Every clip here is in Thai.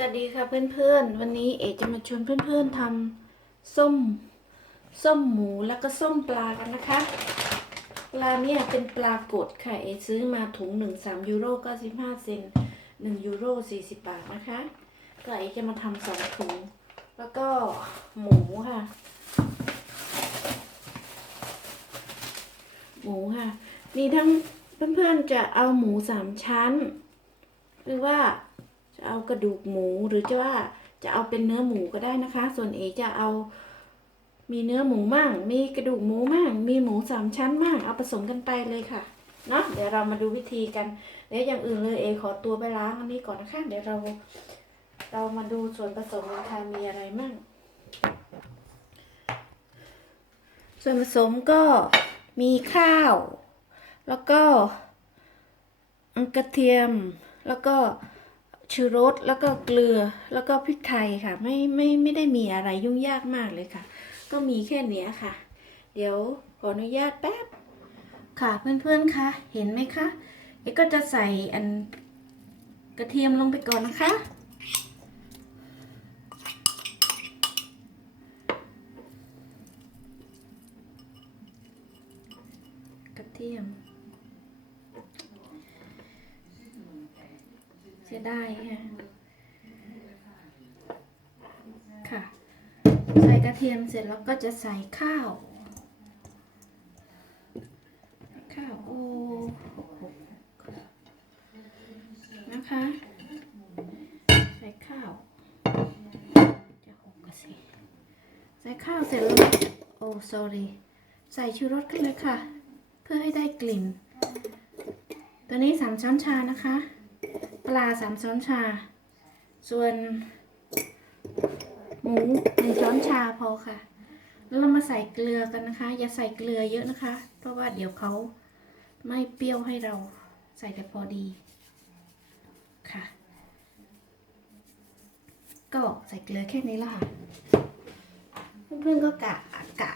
สวัสดีค่ะเพื่อนๆ วันนี้เอจะมาชวนเพื่อนๆทำส้ม ส้มหมูแล้วก็ส้มปลากันนะคะ ปลาเนี่ยเป็นปลากดค่ะเอซื้อมาถุงหนึ่งสามยูโรเก้าสิบห้าเซนหนึ่งยูโรสี่สิบบาทนะคะ ก็เอจะมาทำสองถุง แล้วก็หมูค่ะ หมูค่ะ มีทั้งเพื่อนๆจะเอาหมูสามชั้น หรือว่า จะเอากระดูกหมูหรือจะว่าจะเอาเป็นเนื้อหมูก็ได้นะคะ ส่วนเอจะเอา มีเนื้อหมูมั่ง มีกระดูกหมูมั่ง มีหมูสามชั้นมั่ง เอาผสมกันไปเลยค่ะ เนาะเดี๋ยวเรามาดูวิธีกันเดี๋ยวอย่างอื่นเลยเอขอตัวไปล้างอันนี้ก่อนนะคะ เดี๋ยวเรา เรามาดูส่วนผสมของไทยมีอะไรมั่ง ส่วนผสมก็มีข้าว แล้วก็กระเทียม แล้วก็ ชูรสแล้วก็เกลือแล้วก็พริกไทยค่ะ ไม่ไม่ไม่ได้มีอะไรยุ่งยากมากเลยค่ะ ก็มีแค่เนี้ยค่ะ เดี๋ยวขออนุญาตแป๊บค่ะเพื่อนๆคะเห็นไหมคะเอกก็จะใส่อันกระเทียมลงไปก่อนนะคะเทียม เสียดายค่ะค่ะ ใส่กระเทียมเสร็จแล้วก็จะใส่ข้าว ข้าวโอ้นะคะ ใส่ข้าวจะหกกระสิใส่ข้าวเสร็จแล้วโอ้ sorry ใส่ชูรสกันเลยค่ะ เพื่อให้ได้กลิ่น ตัวนี้สามช้อนชานะคะ ปลาสามช้อนชา ส่วนหมูหนึ่งช้อนชาพอค่ะ แล้วเรามาใส่เกลือกันนะคะ อย่าใส่เกลือเยอะนะคะ เพราะว่าเดี๋ยวเขาไม่เปรี้ยวให้เราใส่แต่พอดีค่ะ ก็ใส่เกลือแค่นี้ละค่ะ เพื่อนๆก็กะกะ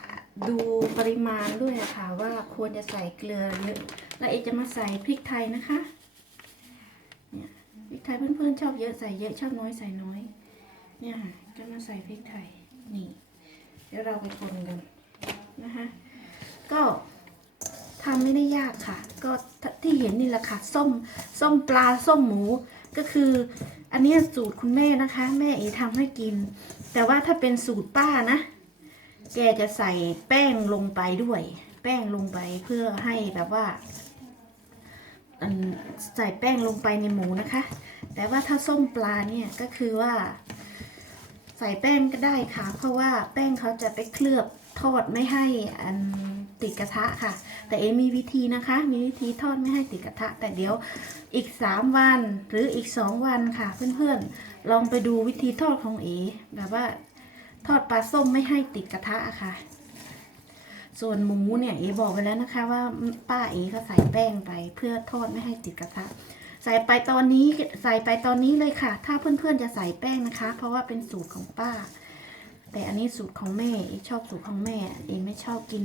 ดูปริมาณด้วยนะคะว่าควรจะใส่เกลือเยอะแล้วเอจะมาใส่พริกไทยนะคะ ไทยเพื่อนๆชอบเยอะใส่เยอะชอบน้อยใส่น้อย เนี่ยค่ะจะมาใส่พริกไทยนี่เดี๋ยวเราไปคนกันนะคะก็ทำไม่ได้ยากค่ะ ก็ที่เห็นนี่แหละค่ะส้มส้มปลาส้มหมูก็คือ อันนี้สูตรคุณแม่นะคะ แม่เอทำให้กิน แต่ว่าถ้าเป็นสูตรป้านะ แกจะใส่แป้งลงไปด้วย แป้งลงไปเพื่อให้แบบว่า ใส่แป้งลงไปในหมูนะคะ แต่ว่าถ้าส้มปลาเนี่ยก็คือว่า ใส่แป้งก็ได้ค่ะ เพราะว่าแป้งเขาจะไปเคลือบทอดไม่ให้อันติดกระทะค่ะ แต่เอมีวิธีนะคะ มีวิธีทอดไม่ให้ติดกระทะ แต่เดี๋ยวอีก 3 วันหรืออีก 2 วันค่ะ เพื่อนๆ ลองไปดูวิธีทอดของเอแบบว่าทอดปลาส้มไม่ให้ติดกระทะอะค่ะ ส่วนหมูเนี่ยเอบอกไปแล้วนะคะว่าป้าเอเขาใส่แป้งไปเพื่อทอดไม่ให้ติดกระทะใส่ไปตอนนี้ใส่ไปตอนนี้เลยค่ะ ถ้าเพื่อนๆจะใส่แป้งนะคะ เพราะว่าเป็นสูตรของป้า แต่อันนี้สูตรของแม่เอชอบสูตรของแม่ เอไม่ชอบกิน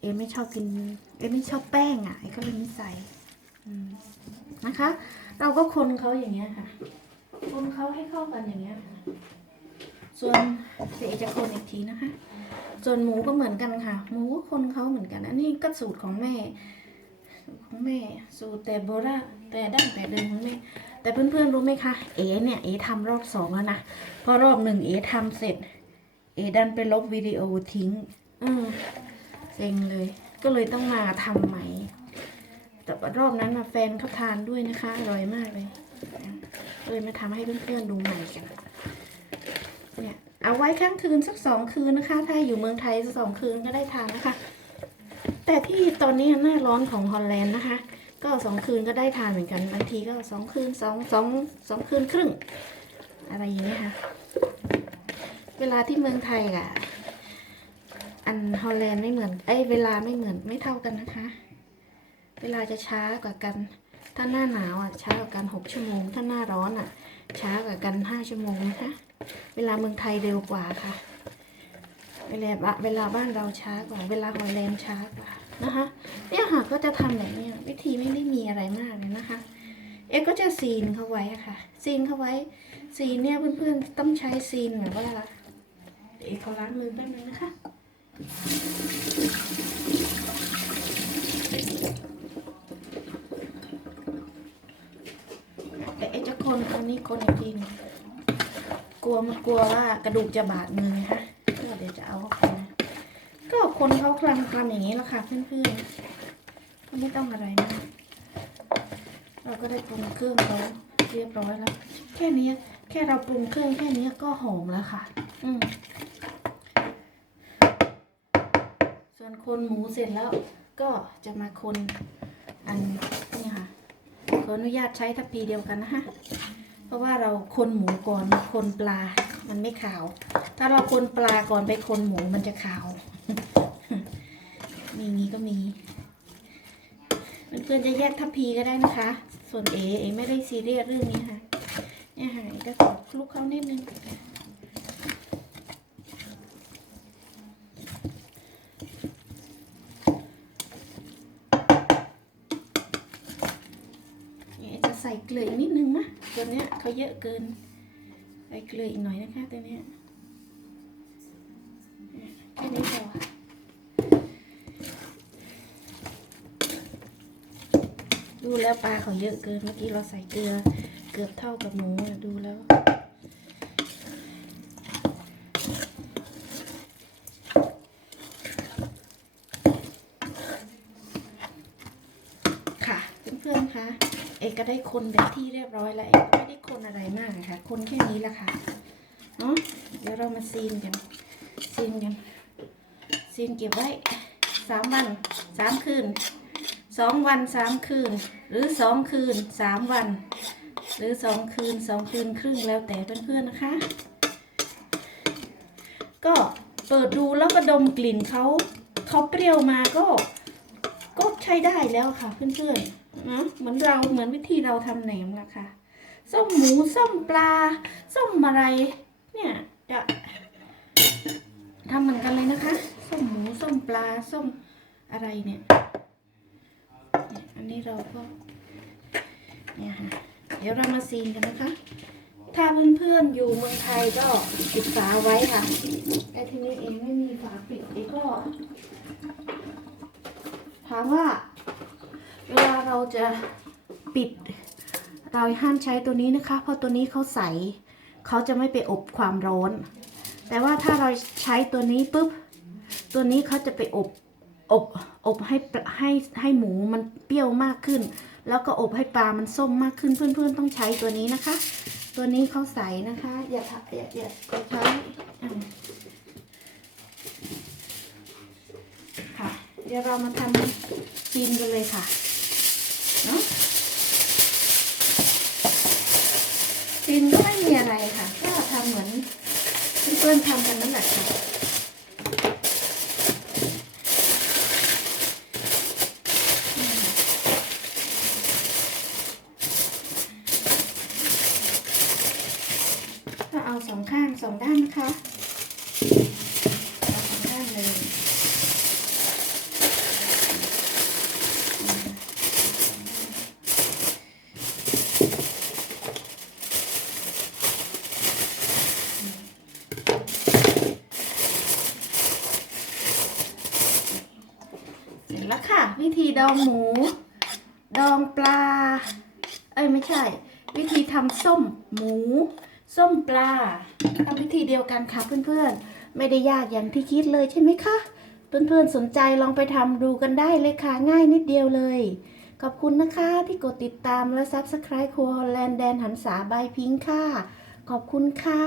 เอไม่ชอบกิน เอไม่ชอบแป้งอะเอก็เลยไม่ใส่นะคะ เราก็คนเขาอย่างเงี้ยค่ะ คนเขาให้เข้ากันอย่างเงี้ยส่วนเดี๋ยวเอจะคนอีกทีนะคะ ส่วนหมูก็เหมือนกันค่ะ หมูก็คนเขาเหมือนกัน อันนี้ก็สูตรของแม่ ของแม่ สูตรแต่โบราณแต่ดั้งแต่เดิมของแม่แต่เพื่อนๆรู้ไหมคะ เอ๋เนี่ย เอ๋ทำรอบสองแล้วนะ พอรอบหนึ่งเอ๋ทำเสร็จ เอ๋ดันไปลบวิดีโอทิ้ง อืมเซ็งเลย ก็เลยต้องมาทำใหม่ แต่ว่ารอบนั้นนะแฟนเขาทานด้วยนะคะ อร่อยมากเลยก็เลยมาทำให้เพื่อนๆดูใหม่กัน เนี่ย เอาไว้ข้างคืนสักสองคืนนะคะ ถ้าอยู่เมืองไทยสักสองคืนก็ได้ทานนะคะ แต่ที่ตอนนี้หน้าร้อนของฮอลแลนด์นะคะ ก็สองคืนก็ได้ทานเหมือนกันบางทีก็สองคืนสองสองสองคืนครึ่ง อะไรอย่างเงี้ยค่ะเวลาที่เมืองไทยอะอันฮอลแลนด์ไม่เหมือนเอ้ยเวลาไม่เหมือนไม่เท่ากันนะคะ เวลาจะช้ากว่ากัน ถ้าหน้าหนาวอะช้ากว่ากันหกชั่วโมง ถ้าหน้าร้อนอะ ช้ากว่ากันห้าชั่วโมงนะคะ เวลาเมืองไทยเร็วกว่าค่ะ เวลาบะเวลาบ้านเราช้ากว่า เวลาฮอลแลนด์ช้ากว่านะคะเนี่ยค่ะก็จะทำแบบเนี้ยวิธีไม่ได้มีอะไรมากเลยนะคะ เอ๊ะก็จะซีนเขาไว้ค่ะ ซีนเขาไว้ ซีนเนี่ยเพื่อนๆต้องใช้ซีนแบบว่าเดี๋ยวเอ๊ะเขาล้างมือแป๊บนึงนะคะแต่เอ๊ะจะคนอันนี้คนอีกทีนึง กลัวมันกลัวว่ากระดูกจะบาดมือนะคะก็เดี๋ยวจะเอาเข้าไปนะก็คนเขาคลำคลำอย่างนี้แหละค่ะเพื่อนๆไม่ต้องอะไรนะเราก็ได้ปรุงเครื่องเขาเรียบร้อยแล้ว แค่นี้แค่เราปรุงเครื่องแค่นี้ก็หอมแล้วค่ะ อืมส่วนคนหมูเสร็จแล้วก็จะมาคนอันนี้ค่ะขออนุญาตใช้ทัพพีเดียวกันนะฮะ เพราะว่าเราคนหมูก่อนคนปลา มันไม่ขาว ถ้าเราคนปลาก่อนไปคนหมูมันจะขาว มีงี้ก็มีเพื่อนๆจะแยกทัพพีก็ได้นะคะ ส่วนเอเอไม่ได้ซีเรียสเรื่องนี้ค่ะ เนี่ยค่ะก็คลุกเขานิดนึง เนี่ยจะใส่เกลืออีกนิดนึงนะตัวเนี้ยเขาเยอะเกิน ใส่เกลืออีกหน่อยนะคะตัวเนี้ยแค่นี้พอดูแล้วปลาเขาเยอะเกินเมื่อกี้เราใส่เกลือเกือบเท่ากับหมูดูแล้ว ค่ะเพื่อนๆคะเอ ก็ได้คนแบบที่เรียบร้อยแล้วเอกก็ไม่ได้คนอะไรมากนะคะ คนแค่นี้แหละค่ะเนาะเดี๋ยวเรามาซีนกันซีนกันซีนเก็บไว้สามวันสามคืนสองวันสามคืน หรือสองคืนสามวัน หรือสองคืนสองคืนครึ่งแล้วแต่เพื่อนๆนะคะ ก็เปิดดูแล้วก็ดมกลิ่นเขาเขาเปรี้ยวมาก็ก็ใช้ได้แล้วค่ะเพื่อนๆ นะเหมือนเราเหมือนวิธีเราทำแหนมละค่ะ ส้มหมูส้มปลา ส้มอะไร เนี่ยจะทำเหมือนกันเลยนะคะ ส้มหมูส้มปลาส้มอะไรเนี่ย อันนี้เราก็เนี่ยค่ะเดี๋ยวเรามาซีนกันนะคะ ถ้าเพื่อนๆอยู่เมืองไทยก็ปิดฝาไว้ค่ะ แต่ทีนี้เองไม่มีฝาปิดเองก็ถามว่า เราจะปิด เราห้ามใช้ตัวนี้นะคะ เพราะตัวนี้เขาใสเขาจะไม่ไปอบความร้อน แต่ว่าถ้าเราใช้ตัวนี้ปุ๊บ ตัวนี้เขาจะไปอบอบอบให้ให้ให้หมูมันเปรี้ยวมากขึ้น แล้วก็อบให้ปลามันส้มมากขึ้นเพื่อนๆ ต้องใช้ตัวนี้นะคะ ตัวนี้เขาใสนะคะ อย่าอย่าอย่าใช้ค่ะ เดี๋ยวเรามาทำซีนกันเลยค่ะ เนาะ ซีนก็ไม่มีอะไรค่ะก็ทำเหมือนเพื่อนๆทำกันนั่นแหละค่ะก็เอาสองข้างสองด้านนะคะเอาสองด้านเลย เสร็จแล้วค่ะ วิธี ดองหมู ดองปลา เอ้ยไม่ใช่ วิธีทำส้มหมู ส้มปลาทำวิธีเดียวกันค่ะเพื่อนๆ ไม่ได้ยากอย่างที่คิดเลยใช่ไหมคะ เพื่อนๆสนใจลองไปทำดูกันได้เลยค่ะง่ายนิดเดียวเลย ขอบคุณนะคะที่กดติดตามและ Subscribe ครัวฮอลแลนด์แดนหันษาบายพิงค์ค่ะ ขอบคุณค่ะ